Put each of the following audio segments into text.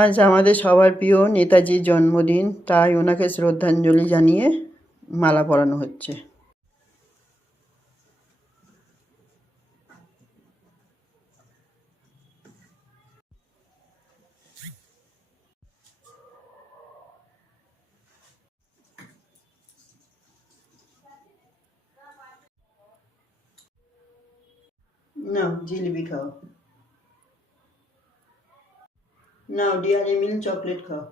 আজ আমাদের সবার প্রিয় নেতাজির জন্মদিন, তাই ওনাকে শ্রদ্ধাঞ্জলি জানিয়ে মালা পরানো হচ্ছে। নাও জিলিপি খাও, নাও ডেয়ারি মিল্ক চকলেট খাও।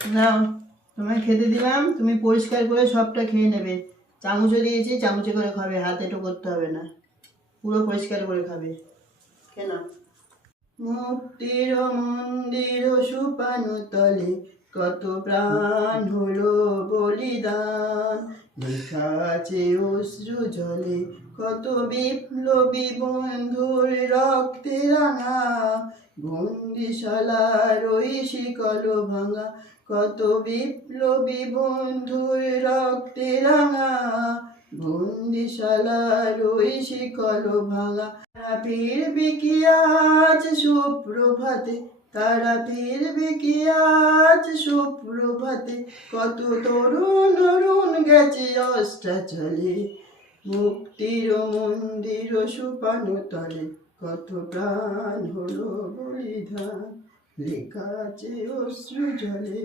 নাও তোমায় খেতে দিলাম, তুমি পরিষ্কার করে সবটা খেয়ে নেবে। চামচও দিয়েছি, চামচে করে খাবে, হাতে তো করতে হবে না, পুরো পরিষ্কার করে খাবে। কেন? মুক্তির মন্দির সুপানো তলে কত প্রাণ হলো বলিদান, লেখা আছে অশ্রু জলে কত বিপ্লবী বন্ধুর রক্তে রাঙা, বন্দিশালার ওই শিকল ভাঙা, কত বিপ্লবী বন্ধুর রক্তে রাঙা, বন্দিশালার ওই শিকল ভাঙা। তারা ফিরবে কি আজ সুপ্রভাতে, তারা ফিরবে কি আজ সুপ্রভাতে, কত তরুণ অরুণ গেছে অস্ত্রাচলে, মুক্তির মন্দির সুপানো তলে কত প্রাণ হলো বলিদান, লেখা আছে অশ্রু জলে।